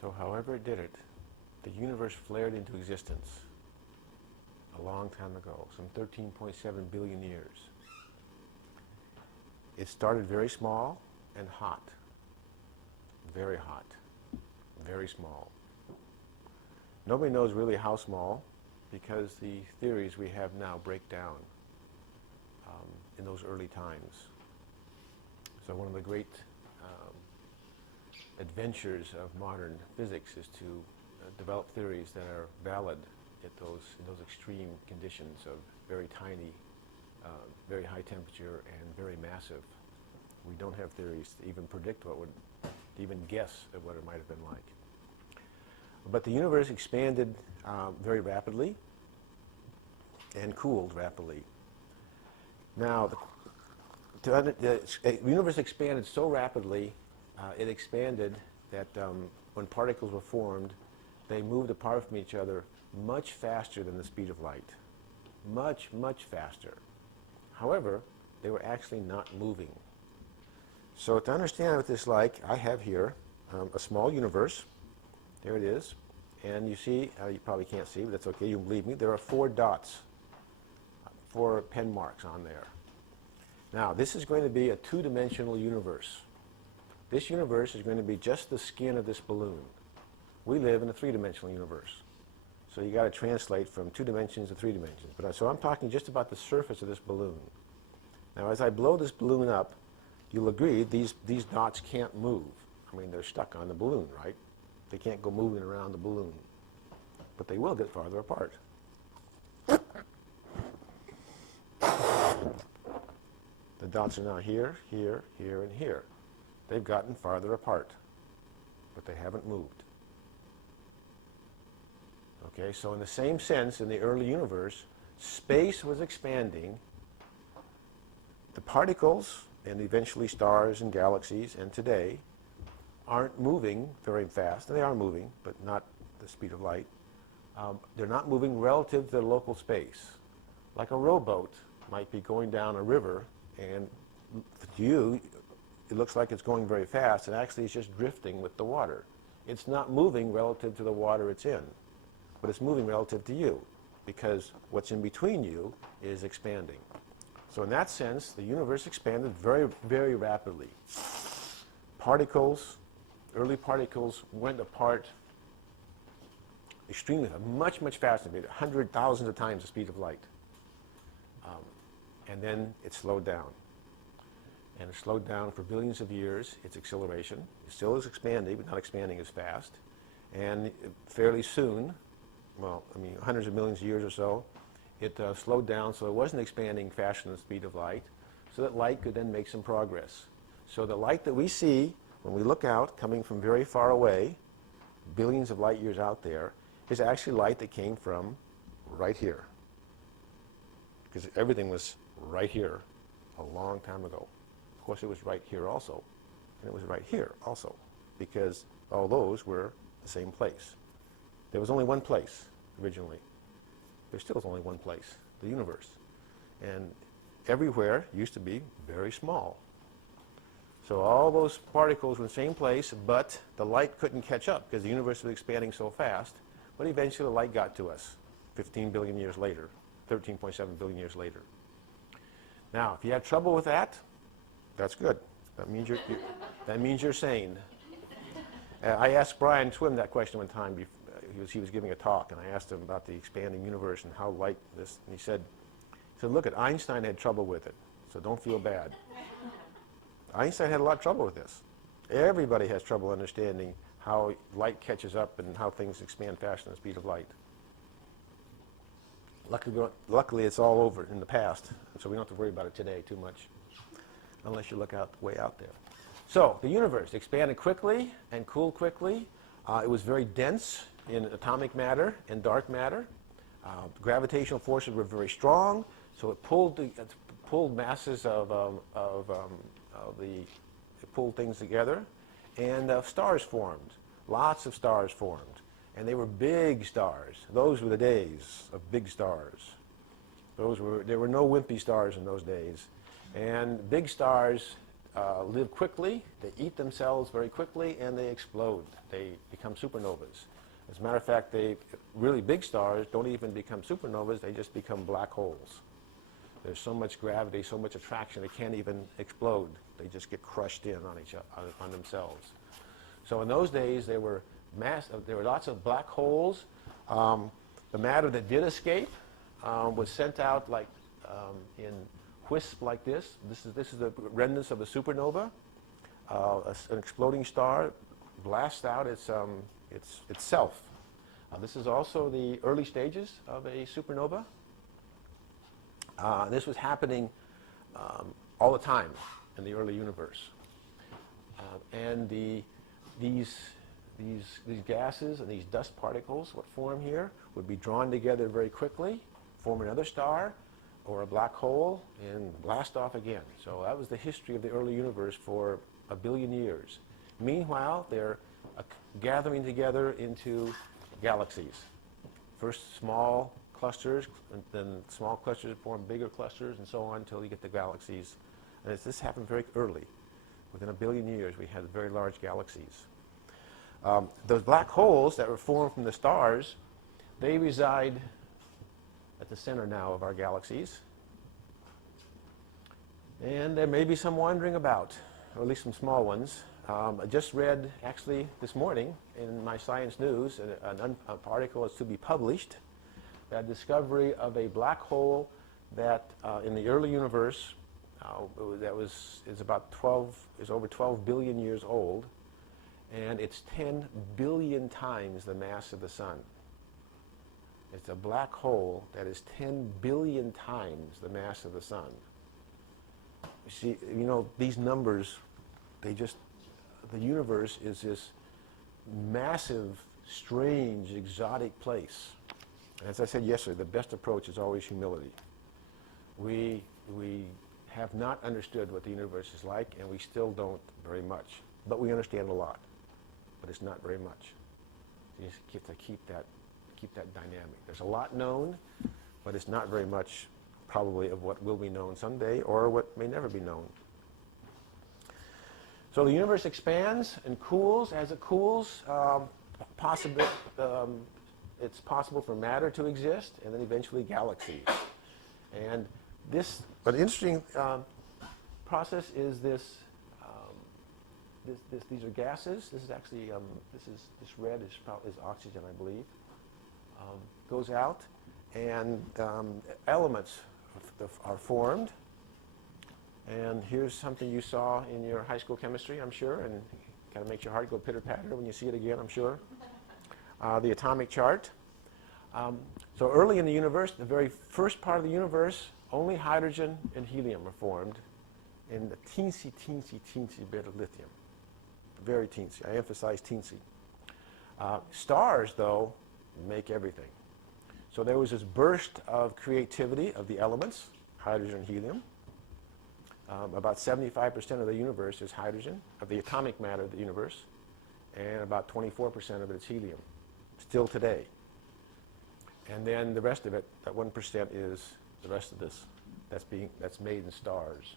So however it did it, the universe flared into existence a long time ago, some 13.7 billion years. It started very small and hot, very small. Nobody knows really how small, because the theories we have now break down in those early times. So one of the great adventures of modern physics is to develop theories that are valid in those extreme conditions of very tiny, very high temperature and very massive. We don't have theories to even predict to even guess at what it might have been like. But the universe expanded very rapidly and cooled rapidly. Now, the universe expanded so rapidly, it expanded that when particles were formed, they moved apart from each other much faster than the speed of light. Much faster. However, they were actually not moving. So to understand what this is like, I have here a small universe. There it is. And you see, you probably can't see, but that's okay, you can believe me, there are 4 dots, 4 pen marks on there. Now, this is going to be a 2-dimensional universe. This universe is going to be just the skin of this balloon. We live in a 3-dimensional universe. So you got to translate from 2 dimensions to 3 dimensions. So I'm talking just about the surface of this balloon. Now, as I blow this balloon up, you'll agree these dots can't move. I mean, they're stuck on the balloon, right? They can't go moving around the balloon. But they will get farther apart. The dots are now here, here, here, and here. They've gotten farther apart, but they haven't moved. Okay, so in the same sense, in the early universe, space was expanding. The particles, and eventually stars and galaxies, and today, aren't moving very fast. They are moving, but not the speed of light. They're not moving relative to the local space. Like a rowboat might be going down a river, and to you, it looks like it's going very fast, and actually it's just drifting with the water. It's not moving relative to the water it's in, but it's moving relative to you, because what's in between you is expanding. So in that sense, the universe expanded very rapidly. Particles, early particles went apart extremely, much faster, maybe 100,000 of times the speed of light. And then it slowed down. And it slowed down for billions of years, its acceleration. It still is expanding, but not expanding as fast. And fairly soon, well, I mean, hundreds of millions of years or so, it slowed down, so it wasn't expanding faster than the speed of light, so that light could then make some progress. So the light that we see when we look out, coming from very far away, billions of light years out there, is actually light that came from right here. Because everything was right here a long time ago. Of course, it was right here also, and it was right here also, because all those were the same place. There was only one place originally. There still is only one place, the universe. And everywhere used to be very small. So all those particles were in the same place, but the light couldn't catch up because the universe was expanding so fast. But eventually the light got to us 15 billion years later, 13.7 billion years later. Now, if you had trouble with that, that's good. That means you're sane. I asked Brian Swim that question one time. He was giving a talk, and I asked him about the expanding universe and how light this, and he said, look, Einstein had trouble with it, so don't feel bad. Einstein had a lot of trouble with this. Everybody has trouble understanding how light catches up and how things expand faster than the speed of light. Luckily, it's all over in the past, so we don't have to worry about it today too much, unless you look way out there. So the universe expanded quickly and cooled quickly. It was very dense in atomic matter and dark matter. The gravitational forces were very strong, so it pulled masses it pulled things together, and stars formed. Lots of stars formed. And they were big stars. Those were the days of big stars. There were no wimpy stars in those days. And big stars live quickly, they eat themselves very quickly, and they explode. They become supernovas. As a matter of fact, really big stars don't even become supernovas, they just become black holes. There's so much gravity, so much attraction, they can't even explode. They just get crushed in on themselves. So in those days, there were lots of black holes. The matter that did escape was sent out in wisp like this. This is the remnants of a supernova. An exploding star blasts out itself. This is also the early stages of a supernova. This was happening all the time in the early universe. And these gases and these dust particles, what form here, would be drawn together very quickly, form another star or a black hole, and blast off again. So that was the history of the early universe for 1 billion years. Meanwhile, they're gathering together into galaxies. First small clusters, and then small clusters form bigger clusters, and so on until you get the galaxies. And this happened very early. Within 1 billion years, we had very large galaxies. Those black holes that were formed from the stars, they reside at the center now of our galaxies. And there may be some wandering about, or at least some small ones. I just read, actually, this morning in my Science News, an article is to be published, that discovery of a black hole that in the early universe is over 12 billion years old, and it's 10 billion times the mass of the sun. It's a black hole that is 10 billion times the mass of the sun. You see, these numbers, the universe is this massive, strange, exotic place. As I said yesterday, the best approach is always humility. We have not understood what the universe is like, and we still don't very much. But we understand a lot, but it's not very much. You just get to keep that dynamic. There's a lot known, but it's not very much probably of what will be known someday or what may never be known. So the universe expands and cools. As it cools, it's possible for matter to exist, and then eventually galaxies. And an interesting process is this. These are gases. This is actually this red is oxygen, I believe. Goes out, and elements are formed. And here's something you saw in your high school chemistry, I'm sure, and kind of makes your heart go pitter-patter when you see it again, I'm sure. The atomic chart. So early in the universe, the very first part of the universe, only hydrogen and helium were formed in the teensy, teensy, teensy bit of lithium. Very teensy. I emphasize teensy. Stars, though, make everything. So there was this burst of creativity of the elements, hydrogen and helium. About 75% of the universe is hydrogen, of the atomic matter of the universe, and about 24% of it is helium, still today. And then the rest of it, that 1%, is the rest of this that's made in stars.